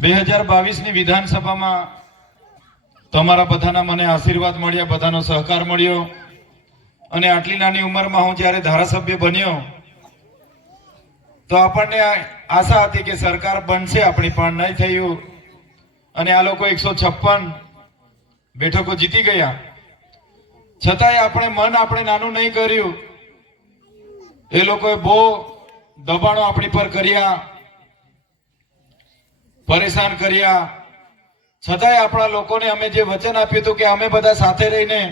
2022ની વિધાનસભામાં તમારા બધાના મને આશીર્વાદ મળ્યા, બધાનો સહકાર મળ્યો અને આટલી નાની ઉંમરમાં હું જ્યારે ધારાસભ્ય બન્યો તો આપણને આશા હતી કે સરકાર બનશે આપણી, પણ નહીં થયું અને આ લોકો 156 બેઠકો જીતી ગયા. છતાંય આપણે નાનું નહીં કર્યું. એ લોકોએ બહુ દબાણો આપણી પર કર્યા, પરેશાન કર્યા. છતાંય આપણા લોકોને અમે જે વચન આપ્યું હતું કે અમે બધા સાથે રહીને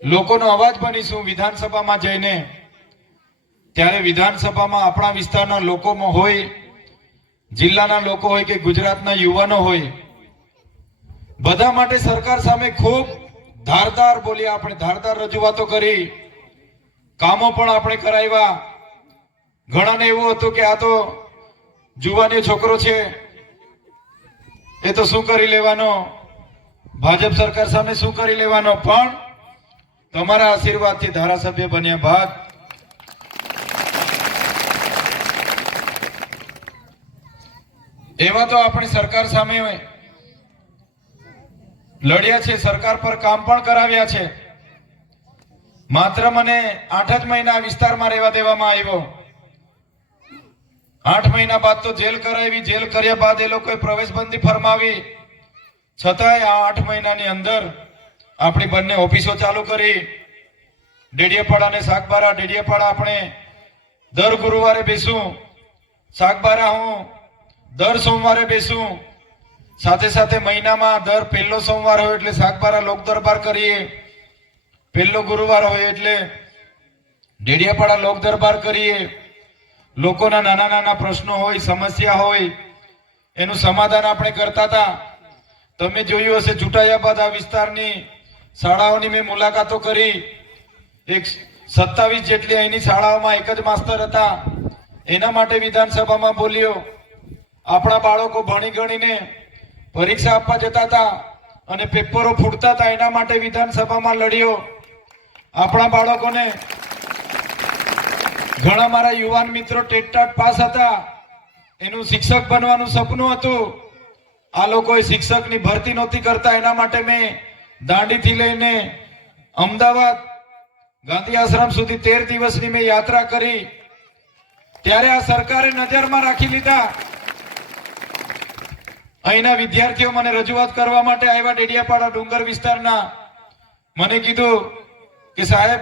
લોકોનો અવાજ બનીશું વિધાનસભામાં જઈને, ત્યારે વિધાનસભામાં આપણા વિસ્તારના લોકોમાં હોય, જિલ્લાના લોકો હોય કે ગુજરાતના યુવાનો હોય, બધા માટે સરકાર સામે ખૂબ ધારદાર બોલ્યા. આપણે ધારદાર રજૂઆતો કરી, કામો પણ આપણે કરાવ્યા. ઘણાને એવું હતું કે આ તો જુવાની છોકરો છે, એ તો શું કરી લેવાનો, ભાજપ સરકાર સામે શું કરી લેવાનો, પણ તમારા આશીર્વાદથી ધારાસભ્ય બન્યા બાદ એવા તો આપણી સરકાર સામે લડ્યા છે, સરકાર પર કામ પણ કરાવ્યા છે. માત્ર મને 8 જ મહિના વિસ્તારમાં રહેવા દેવામાં આવ્યો. 8 મહિના બાદ તો જેલ કરાવી, જેલ કર્યા બાદ એ લોકોએ પ્રવેશબંધી ફરમાવી. છતાંય આ 8 મહિનાની અંદર આપણી બંને ઓફિસો ચાલુ કરી. ડેડિયાપાડા અને સાગબારા. ડેડિયાપાડા આપણે દર ગુરુવારે બેસું, સાગબારા હું દર સોમવારે બેસું. સાથે સાથે મહિનામાં દર પહેલો સોમવાર હોય એટલે સાગબારા લોક દરબાર કરીએ, પહેલો ગુરુવાર હોય એટલે ડેડિયાપાડા લોક દરબાર કરીએ. લોકોના નાના નાના પ્રશ્નો હોય, સમસ્યા હોય, એનું સમાધાન આપણે કરતા હતા. તમે જોયું હશે, ચૂંટાયા બાદ આ વિસ્તારની શાળાઓની મેં મુલાકાતો કરી. 27 જેટલી અહીંની શાળાઓમાં એક જ માસ્તર હતા, એના માટે વિધાનસભામાં બોલ્યો. આપણા બાળકો ભણી ગણીને પરીક્ષા આપવા જતા હતા અને પેપરો ફૂટતા હતા, એના માટે વિધાનસભામાં લડ્યો. આપણા બાળકોને, ઘણા મારા યુવાન મિત્રો ટેટ પાસ હતા, એનું શિક્ષક બનવાનું સપનું હતું. આ લોકોએ શિક્ષકની ભરતી નહોતી કરતા, એના માટે મેં દાંડીથી લઈને અમદાવાદ ગાંધી આશ્રમ સુધી 13 દિવસની મેં યાત્રા કરી. ત્યારે આ સરકારે નજરમાં રાખી લીધા. અહીંના વિદ્યાર્થીઓ મને રજૂઆત કરવા માટે આવ્યા, ડેડિયાપાડા ડુંગર વિસ્તારના. મને કીધું કે સાહેબ,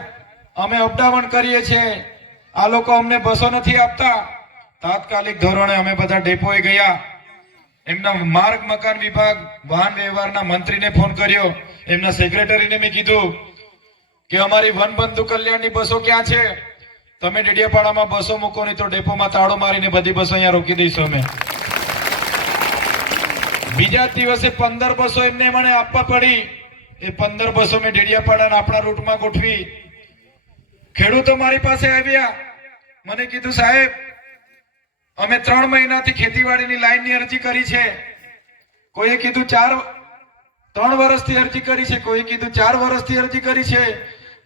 અમે અપડાઉન કરીએ છીએ, આ લોકો અમને બસો નથી આપતા. તાત્કાલિક ધોરણે અમે બધા ડેપોએ ગયા. એમના માર્ગ મકાન વિભાગ વાહન વ્યવહારના મંત્રીને ફોન કર્યો, એમના સેક્રેટરીને મેં કીધું કે અમારી વનબંધુ કલ્યાણની બસો ક્યાં છે, તમે ડેડિયાપાડામાં બસો મૂકો, નહીં તો ડેપોમાં તાળો મારીને બધી બસો અહીંયા રોકી દઈશું અમે. બીજા દિવસે 15 બસો એમને મને આપવા પડી. એ 15 બસો મેં ડેડિયાપાડાના આપણા રૂટમાં ગોઠવી. ખેડૂતો મારી પાસે આવ્યા, મને કીધું સાહેબ, અમે 3 મહિનાથી ખેતીવાડીની લાઈનની અરજી કરી છે. કોઈએ કીધું 3 વર્ષથી અરજી કરી છે, કોઈએ કીધું 4 વર્ષથી અરજી કરી છે,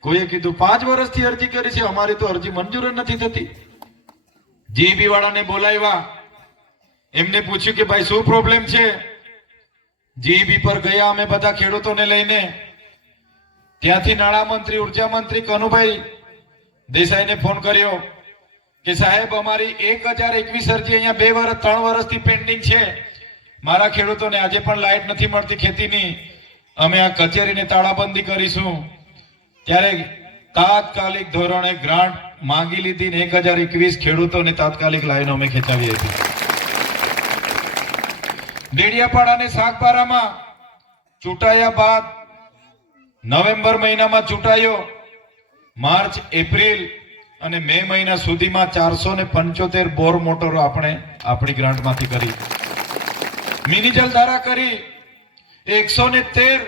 કોઈએ કીધું 5 વર્ષથી અરજી કરી છે. અમારી તો અરજી મંજૂર જ નથી થતી. જીબી વાળાને બોલાવ્યા, એમને પૂછ્યું કે ભાઈ શું પ્રોબ્લેમ છે. જીબી પર ગયા અમે બધા ખેડૂતોને લઈને. ત્યાંથી નાણામંત્રી, ઉર્જા મંત્રી કનુભાઈ દેસાઈને ફોન કર્યો કે સાહેબ, અમારી 1021 અરજી અહીંયા 2 વર્ષ 3 વર્ષથી પેન્ડિંગ છે. મારા ખેડૂતોને આજે પણ લાઇટ નથી મળતી ખેતીની. અમે આ કચેરીને તાળાબંધી કરીશું. ત્યારે તાત્કાલિક ધોરણે ગ્રાન્ટ માંગી લીધી ને 1021 ખેડૂતોને તાત્કાલિક લાઈનો અમે ખેંચાવી હતી. ડેડિયાપાડા અને સાગબારામાં ચૂંટાયા બાદ નવેમ્બર મહિનામાં ચૂંટાયો. માર્ચ, એપ્રિલ અને મે મહિના સુધીમાં 475 બોર મોટરો આપણે આપણી ગ્રાન્ટમાંથી કરી. મિની જલધારા કરી. 113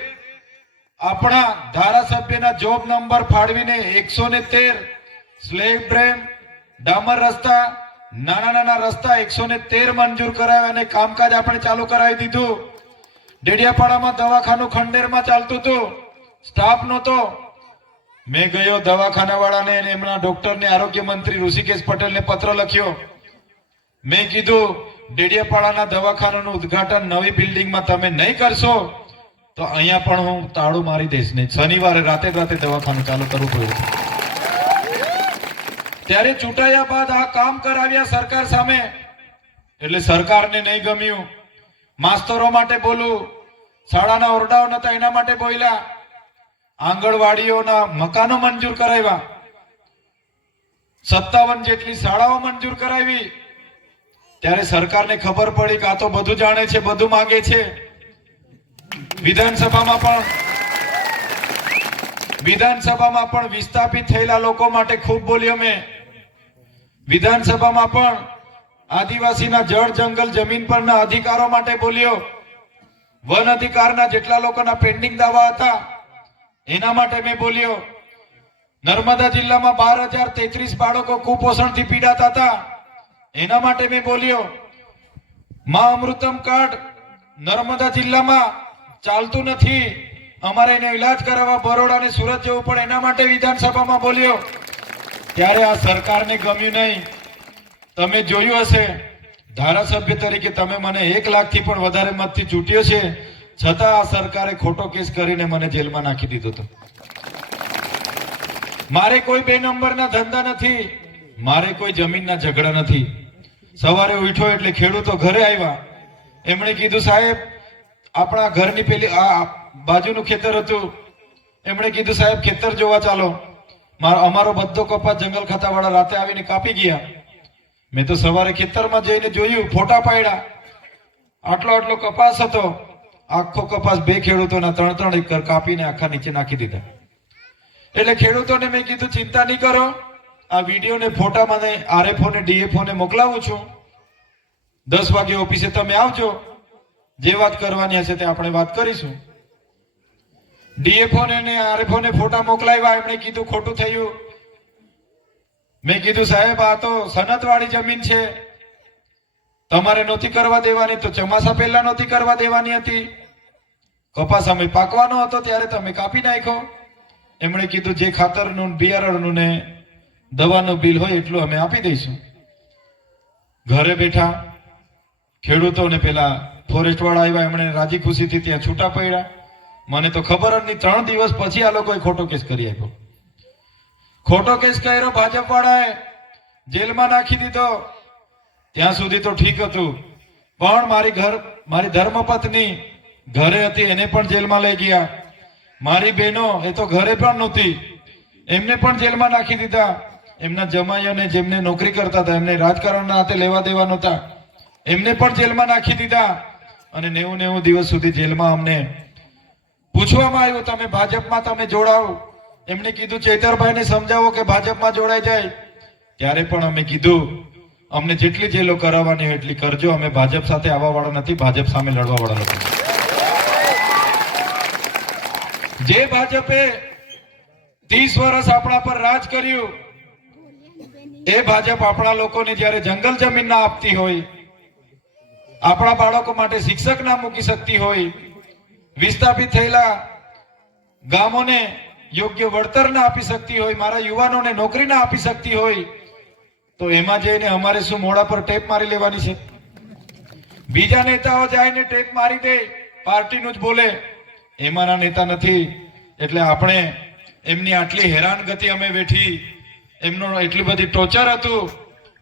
આપણા ધારાસભ્યના જોબ નંબર ફાળવીને 113 સ્લેબ બ્રેમ, ડામર રસ્તા, નાના નાના રસ્તા 113 મંજૂર કરાવ્યા અને કામકાજ આપણે ચાલુ કરાવી દીધું. ડેડિયાપાડામાં દવાખાનું ખંડેરમાં ચાલતું હતું, સ્ટાફ નહોતો. મેં ગયો દવાખાના વાળાને અને એમના ડોક્ટરને, આરોગ્ય મંત્રી ઋષિકેશ પટેલને પત્ર લખ્યો. મેં કીધું ડેડિયાપાડાના દવાખાનાનું ઉદ્ઘાટન નવી બિલ્ડિંગમાં તમે નહીં કરશો તો અહીંયા પણ હું તાળું મારી દઈશ નહીં. શનિવારે રાતે દવાખાનું ચાલુ કરવું પડ્યું. ત્યારે ચૂંટાયા બાદ આ કામ કરાવ્યા સરકાર સામે, એટલે સરકારને નહીં ગમ્યું. માસ્તરો માટે બોલું, શાળાના ઓરડાઓ નતા એના માટે બોલ્યા, આંગણવાડીઓના મકાનો મંજૂર કરાવ્યા, 57 જેટલી શાળાઓ મંજૂર કરાવી. ત્યારે સરકારને ખબર પડી કે આ તો બધું જાણે છે, બધું માંગે છે. વિધાનસભામાં પણ વિસ્થાપિત થયેલા લોકો માટે ખૂબ બોલ્યો મેં. વિધાનસભામાં પણ આદિવાસીના જળ જંગલ જમીન પરના અધિકારો માટે બોલ્યો. વન અધિકારના જેટલા લોકોના પેન્ડિંગ દાવા હતા એના માટે મેં બોલ્યો. નર્મદા જિલ્લામાં 12,033 બાળકો કુપોષણથી પીડાતા હતા એના માટે મેં બોલ્યો. માં અમૃતમ કાર્ડ નર્મદા જિલ્લામાં ચાલતું નથી, અમારે એને ઈલાજ કરાવવા બરોડા અને સુરત જવું પડે એના માટે વિધાનસભામાં બોલ્યો. ત્યારે આ સરકારને ગમ્યું નહીં. તમે જોયું હશે, ધારાસભ્ય તરીકે તમે મને 1 લાખથી પણ વધારે મતથી ચૂંટ્યો છે, છતાં આ સરકારે ખોટો કેસ કરીને મને જેલમાં નાખી દીધો હતો. મારે કોઈ 2 નંબરના ધંધા નથી, મારે કોઈ જમીનના ઝઘડા નથી. સવારે ઉઠ્યો એટલે ખેડૂતો ઘરે આવ્યા. એમણે કીધું, સાહેબ આપણા ઘરની પેલી આ બાજુનું ખેતર હતું, એમણે કીધું સાહેબ ખેતર જોવા ચાલો. અમારો બધો કપાસ જંગલ ખાતાવાળા રાતે આવીને કાપી ગયા. મેં તો સવારે ખેતરમાં જઈને જોયું, ફોટા પાડ્યા. આટલો કપાસ હતો, આખો કપાસ 2 ખેડૂતોના 3-3 એકર કાપીને આખા નીચે નાખી દીધા. એટલે ખેડૂતોને મેં કીધું ચિંતા નહીં કરો, આ વિડીયો ને ફોટા મને RFO ને DFO ને મોકલાવું છું. 10 વાગે ઓફિસે તમે આવજો, જે વાત કરવાની હશે તે આપણે વાત કરીશું. DFO ને RFO ને ફોટા મોકલાવ્યા. એમણે કીધું ખોટું થયું. મેં કીધું સાહેબ આ તો સનતવાળી જમીન છે, તમારે નહોતી કરવા દેવાની તો ચોમાસા પહેલા નહોતી કરવા દેવાની હતી. કપાસ અમે પાકવાનો હતો ત્યારે તમે કાપી નાખ્યો. એમણે કીધું જે ખાતરનું બિયારણનું ને દવાનું બિલ હોય એટલું અમે આપી દઈશું. ઘરે બેઠા ખેડૂતોને પેલા ફોરેસ્ટ વાળા આવ્યા, એમણે રાજી ખુશીથી ત્યાં છૂટા પડ્યા. મને તો ખબર જ નહીં, 3 દિવસ પછી આ લોકોએ ખોટો કેસ કરી આપ્યો. ખોટો કેસ કર્યો, ભાજપ વાળાએ જેલમાં નાખી દીધો. ત્યાં સુધી તો ઠીક હતું, પણ મારી ધર્મપત્ની ઘરે હતી એને પણ જેલમાં લઈ ગયા. મારી બહેનો એ તો ઘરે પણ નહોતી, એમને પણ જેલમાં નાખી દીધા. એમના જમાઈઓને જેમને નોકરી કરતા હતા, એમને રાજકારણના હાથે લેવા દેવા નહોતા, એમને પણ જેલમાં નાખી દીધા. અને 90 દિવસ સુધી જેલમાં અમને પૂછવામાં આવ્યું તમે ભાજપમાં તમે જોડાઓ. એમને કીધું ચેતરભાઈને સમજાવો કે ભાજપમાં જોડાઈ જાય. ત્યારે પણ અમે કીધું અમને જેટલી જેલો કરાવવાની હોય એટલી કરજો, અમે ભાજપ સાથે આવવા વાળા નથી, ભાજપ સામે લડવા વાળા નથી. જે ભાજપે 30 વર્ષ આપણા પર રાજ કર્યું, એ ભાજપ આપણા લોકોને જયારે જંગલ જમીન ના આપતી હોય, આપણા બાળકો માટે શિક્ષક ના મૂકી શકતી હોય, વિસ્થાપિત થયેલા ગામોને યોગ્ય વળતર ના આપી શકતી હોય, મારા યુવાનોને નોકરી ના આપી શકતી હોય, તો એમાં જઈને અમારે શું મોડા પર ટેપ મારી લેવાની છે? બીજા નેતાઓ જાય ટેપ મારી દે, પાર્ટીનું જ બોલે, એમાંના નેતા નથી. એટલે આપણે એમની આટલી હેરાનગતિ અમે વેઠી, એમનો એટલી બધી ટોર્ચર હતું,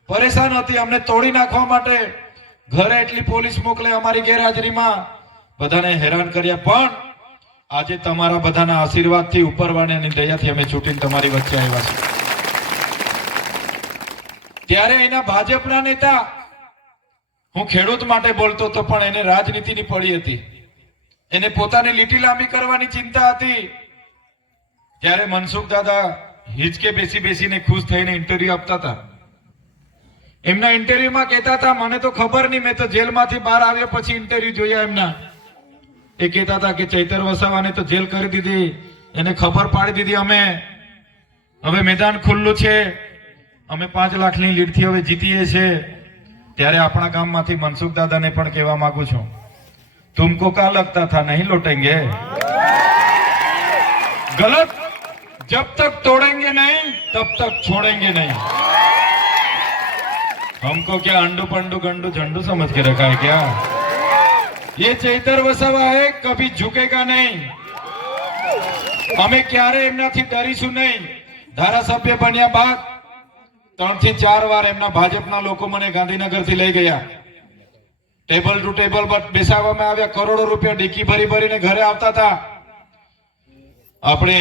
પરેશાન હતી, અમને તોડી નાખવા માટે ઘરે એટલી પોલીસ મોકલે અમારી ગેરહાજરીમાં, બધાને હેરાન કર્યા. પણ આજે તમારા બધાના આશીર્વાદથી, ઉપરવાળાની દયાથી અમે છૂટીને તમારી વચ્ચે આવ્યા છીએ. ત્યારે એના ભાજપના નેતા, હું ખેડૂત માટે બોલતો હતો પણ એને રાજનીતિની પડી હતી, એને પોતાની લીટી લાંબી કરવાની ચિંતા હતી. ત્યારે મનસુખ દાદા હિચકે બેસીને ખુશ થઈને ઇન્ટરવ્યુ આપતા હતા. એમના ઇન્ટરવ્યુમાં કહેતા હતા, મને તો ખબર નહીં, મેં તો જેલમાંથી બહાર આવ્યા પછી ઇન્ટરવ્યુ જોયા એમના. એ કહેતા હતા કે ચૈતર વસાવાને તો જેલ કરી દીધી, એને ખબર પાડી દીધી, અમે હવે મેદાન ખુલ્લું છે, અમે 5 લાખની લીડથી હવે જીતીએ છીએ. ત્યારે આપણા ગામમાંથી મનસુખ દાદાને પણ કહેવા માંગુ છું, तुमको क्या लगता था नहीं लौटेंगे? गलत, जब तक तोड़ेंगे नहीं तब तक छोड़ेंगे नहीं. हमको क्या अंडू पंडू गंडू झंडू समझ के रखा है क्या? ये चैतर वसावा है, कभी झुकेगा नहीं. અમે ક્યારે એમનાથી ડરીશું નહીં. ધારાસભ્ય બન્યા બાદ 3 થી 4 વાર એમના ભાજપના લોકો મને ગાંધીનગર થી લઈ ગયા. ટેબલ ટુ ટેબલ પર બેસાડવામાં આવ્યા. કરોડો રૂપિયા ડીકી ભરી ભરીને ઘરે આવતા હતા. આપણે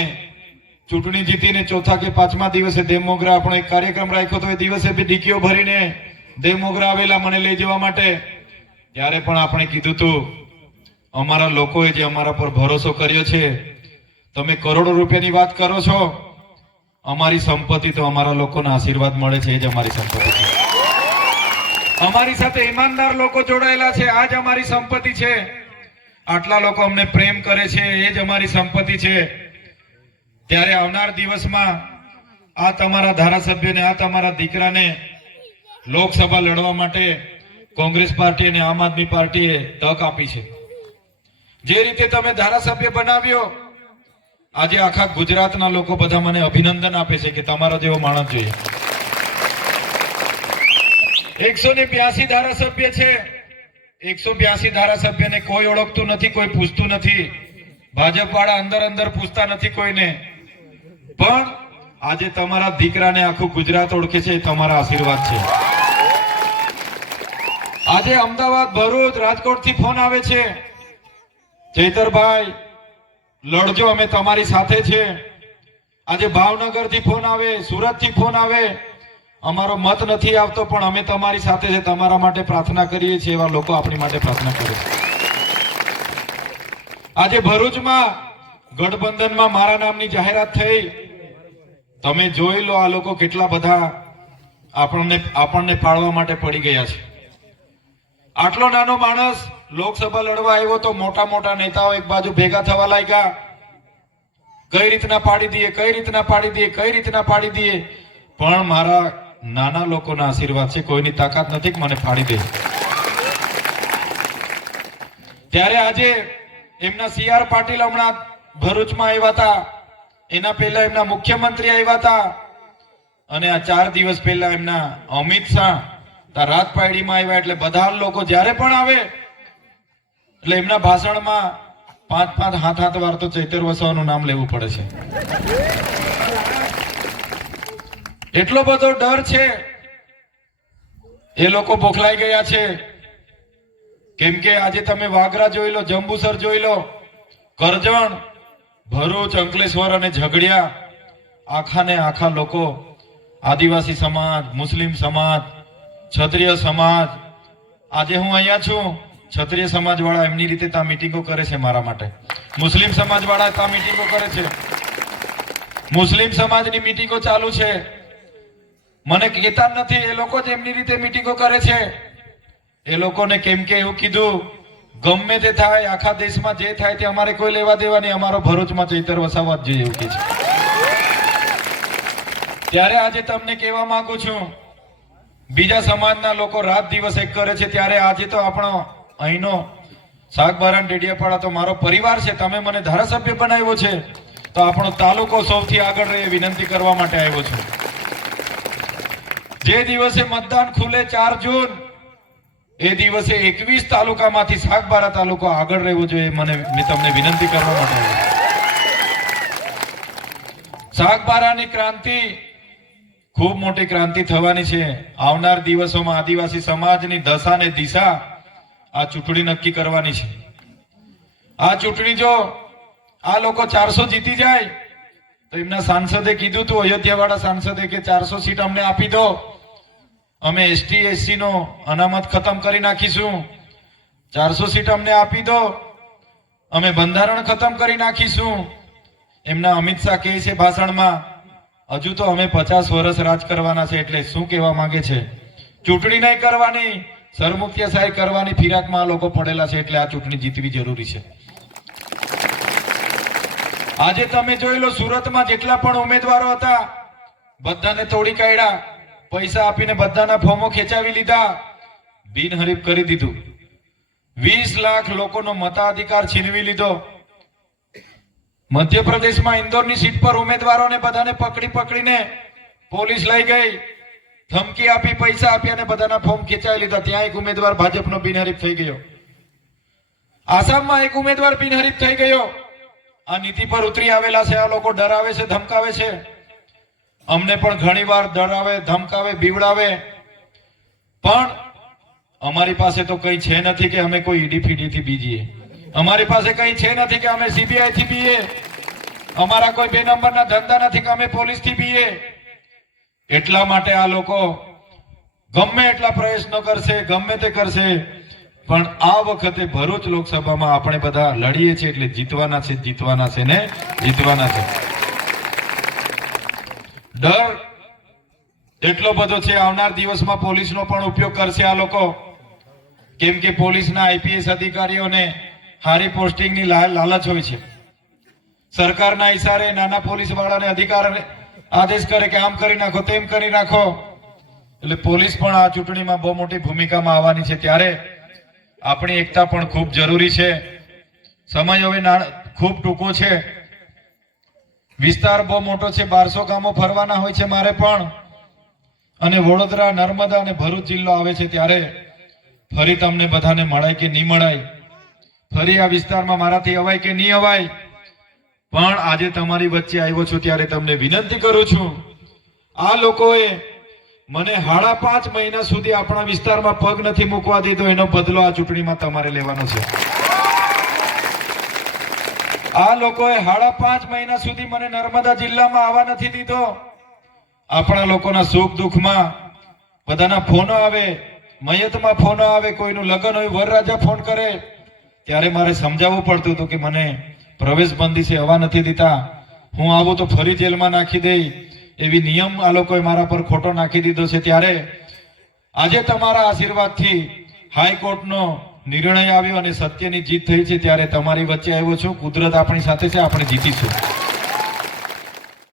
ચૂંટણી જીતીને ચોથા કે પાંચમા દિવસે દેવમોગરા આપણો એક કાર્યક્રમ રાખ્યો તો એ દિવસે બી ડીકીઓ ભરીને દેવમોગરા આવેલા મને લઈ જવા માટે. ત્યારે પણ આપણે કીધું હતું અમારા લોકોએ જે અમારા પર ભરોસો કર્યો છે, તમે કરોડો રૂપિયાની વાત કરો છો, અમારી સંપત્તિ તો અમારા લોકોના આશીર્વાદ મળે છે, એ જ અમારી સંપત્તિ છે. અમારી સાથે ઈમાનદાર લોકો જોડાયેલા છે, આ જ અમારી સંપત્તિ છે. આટલા લોકો અમને પ્રેમ કરે છે, એ જ અમારી સંપત્તિ છે. ત્યારે આવનાર દિવસમાં આ તમારા ધારાસભ્યને, આ તમારા દીકરાને લોકસભા લડવા માટે કોંગ્રેસ પાર્ટી અને આમ આદમી પાર્ટીએ તક આપી છે. જે રીતે તમે ધારાસભ્ય બનાવ્યો, આજે આખા ગુજરાતના લોકો બધા મને અભિનંદન આપે છે કે તમારો જેવો માણસ જોઈએ. 182 ધારાસભ્ય છે. 182 ધારાસભ્યને કોઈ ઓળખતું નથી, કોઈ પૂછતું નથી. ભાજપ વાળા અંદર અંદર પૂછતા નથી કોઈને. પણ આજે તમારા દીકરાને આખું ગુજરાત ઓળખે છે, એ તમારા આશીર્વાદ છે. આજે અમદાવાદ, ભરૂચ, રાજકોટ થી ફોન આવે છે, ચૈતરભાઈ લડજો, અમે તમારી સાથે છે. આજે ભાવનગર થી ફોન આવે, સુરત થી ફોન આવે, અમારો મત નથી આવતો પણ અમે તમારી સાથે છે, તમારા માટે પ્રાર્થના કરીએ છીએ. એવા લોકો આપણી માટે પ્રાર્થના કરે છે. આજે ભરૂચમાં ગઠબંધનમાં મારા નામની જાહેરાત થઈ. તમે જોઈ લો આ લોકો કેટલા બધા આપણને પાડવા માટે પડી ગયા છે. આટલો નાનો માણસ લોકસભા લડવા આવ્યો તો મોટા મોટા નેતાઓ એક બાજુ ભેગા થવા લાગ્યા. કઈ રીતના પાડી દઈએ, કઈ રીતના પાડી દઈએ, કઈ રીતના પાડી દઈએ. પણ મારા નાના લોકોના આશીર્વાદ છે, કોઈની તાકાત નથી કે મને પાડી દે. ત્યારે આજે એમના CR પાટીલ હમણાં ભરૂચમાં આવ્યા હતા, એના પહેલા એમના મુખ્યમંત્રી આવ્યા હતા, અને આ 4 દિવસ પહેલા એમના અમિત શાહ રાજપાડીમાં આવ્યા. એટલે બધા લોકો જ્યારે પણ આવે એટલે એમના ભાષણમાં 5-5, 7-7 વાર તો ચૈતર વસાવાનું નામ લેવું પડે છે. એટલો બધો ડર છે. એ લોકો બોખલાઈ ગયા છે. કેમ કે આજે તમે વાગરા જોઈ લો, જંબુસર જોઈ લો, કરજણ, ભરૂચ, અંકલેશ્વર અને ઝઘડિયા, આખા ને આખા લોકો, આદિવાસી સમાજ, મુસ્લિમ સમાજ, ક્ષત્રિય સમાજ. આજે હું અહીંયા છું, ક્ષત્રિય સમાજ વાળા એમની રીતે ત્યાં મીટિંગો કરે છે મારા માટે. મુસ્લિમ સમાજ વાળા ત્યાં મીટિંગો કરે છે. મુસ્લિમ સમાજની મીટિંગો ચાલુ છે. મને કહેતા નથી, એ લોકો જ એમની રીતે મીટિંગો કરે છે. એ લોકોને કેમ કે એવું કીધું, ગમે તે થાય, આખા દેશમાં જે થાય તે અમારે કોઈ લેવા દેવા નહીં, અમારો ભરૂચમાં ચૈતર વસાવવા જ જોઈએ, એવું કે છે. ત્યારે આજે તમને કહેવા માંગુ છું, બીજા સમાજના લોકો રાત દિવસ એક કરે છે, ત્યારે આજે તો આપણો અહીંનો શાકબારા ડેડિયાપાડા તો મારો પરિવાર છે. તમે મને ધારાસભ્ય બનાવ્યો છે તો આપણો તાલુકો સૌથી આગળ રહે વિનંતી કરવા માટે આવ્યો છું. જે દિવસે મતદાન ખુલે 4 જૂન, એ દિવસે 21 તાલુકામાંથી શાકબારા તાલુકો આગળ રહેવો જોઈએ, મેં તમને વિનંતી કરવા માટે આવ્યો. શાકબારાની ક્રાંતિ, ખૂબ મોટી ક્રાંતિ થવાની છે. આવનાર દિવસોમાં આદિવાસી સમાજની દશા ને દિશા આ ચૂંટણી નક્કી કરવાની છે. આ ચૂંટણી જો આ લોકો 400 જીતી જાય તો એમના સાંસદે કીધું હતું, અયોધ્યા વાળા સાંસદે, કે 400 સીટ અમને આપી દો, અમે ST SC નો અનામત ખતમ કરી નાખીશું. 400 સીટ અમને આપી દો, અમે બંધારણ ખતમ કરી નાખીશું. એમના અમિત શાહ કહે છે ભાષણમાં, હજુ તો અમે 50 વર્ષ રાજ કરવાના છે. એટલે શું કહેવા માંગે છે? ચૂંટણી નહીં કરવાની, સરમુખત્યારશાહી કરવાની ફિરાકમાં આ લોકો પડેલા છે. એટલે આ ચૂંટણી જીતવી જરૂરી છે. આજે તમે જોઈ લો, સુરતમાં જેટલા પણ ઉમેદવારો હતા બધાને તોડી કાઢ્યા, પૈસા આપીને બધાના ફોર્મો ખેંચાવી લીધા, બિનહરીફ કરી દીધું. 20 લાખ લોકોનો મતાધિકાર છીનવી લીધો. મધ્યપ્રદેશમાં ઇન્દોરની સીટ પર ઉમેદવારોને બધાને પકડીને પોલીસ લઈ ગઈ. ધમકી આપી, પૈસા આપ્યા અને બધાના ફોર્મ ખેંચાવી લીધા. ત્યાં એક ઉમેદવાર ભાજપનો બિનહરીફ થઈ ગયો. આસામમાં એક ઉમેદવાર બિનહરીફ થઈ ગયો. આ નીતિ પર ઉતરી આવેલા છે. આ લોકો ડરાવે છે, ધમકાવે છે. અમને પણ ઘણીવાર ડરાવે, ધમકાવે, બીવડાવે, પણ અમારી પાસે તો કઈ છે નથી કે અમે કોઈ ઈડી ફીડી થી બીજીએ. અમારી પાસે કઈ છે નથી કે અમે સીબીઆઈ થી બીએ. અમારા કોઈ 2 નંબરના ધંધા નથી કે અમે પોલીસ થી બીએ. એટલા માટે આ લોકો ગમે એટલા પ્રયત્નો કરશે, ગમે તે કરશે, પણ આ વખતે ભરૂચ લોકસભામાં આપણે બધા લડીએ છીએ એટલે જીતવાના છે, જીતવાના છે ને જીતવાના છે. ડર એટલો બધો છે. આવનાર દિવસમાં પોલીસનો પણ ઉપયોગ કરશે આ લોકો, કેમ કે પોલીસના આઈપીએસ અધિકારીઓને હારી પોસ્ટિંગની લાલચ હોય છે. સરકારના ઈશારે નાના પોલીસ વાળાને અધિકાર આદેશ કરે કે આમ કરી નાખો, તેમ કરી નાખો. એટલે પોલીસ પણ આ ચૂંટણીમાં બહુ મોટી ભૂમિકામાં આવવાની છે. ત્યારે આપણી એકતા પણ ખૂબ જરૂરી છે. સમય હવે ખૂબ ટૂંકો છે. વિસ્તાર બહુ મોટો છે. 1200 ગામો ફરવાના હોય છે મારે પણ, અને વડોદરા, નર્મદા અને ભરૂચ જિલ્લો આવે છે. ત્યારે ફરી તમને બધાને મળાય કે નહીં મળાય, ફરી આ વિસ્તારમાં મારાથી અવાય કે નહીં અવાય, પણ આજે તમારી વચ્ચે આવ્યો છું ત્યારે તમને વિનંતી કરું છું, આ લોકોએ મને 5.5 મહિના સુધી આપણા વિસ્તારમાં પગ નથી મૂકવા દીધો. એનો બદલો આ ચૂંટણીમાં તમારે લેવાનો છે. આ લોકોએ 5.5 મહિના સુધી મને નર્મદા જિલ્લામાં આવવા નથી દીધો. આપણા લોકોના સુખ દુઃખમાં બધાના ફોનો આવે, મયતમાં ફોનો આવે, કોઈનું લગ્ન હોય, વરરાજા ફોન કરે, ત્યારે મારે સમજાવવું પડતું હતું કે મને પ્રવેશ બંધી છે, આવવા નથી દેતા. હું આવું તો ફરી જેલમાં નાખી દે, એવી નિયમ આ લોકોએ મારા પર ખોટો નાખી દીધો છે. ત્યારે આજે તમારા આશીર્વાદથી હાઈકોર્ટનો નિર્ણય આવ્યો અને સત્યની જીત થઈ છે. ત્યારે તમારી વચ્ચે આવ્યો છું. કુદરત આપણી સાથે છે, આપણે જીતીશું.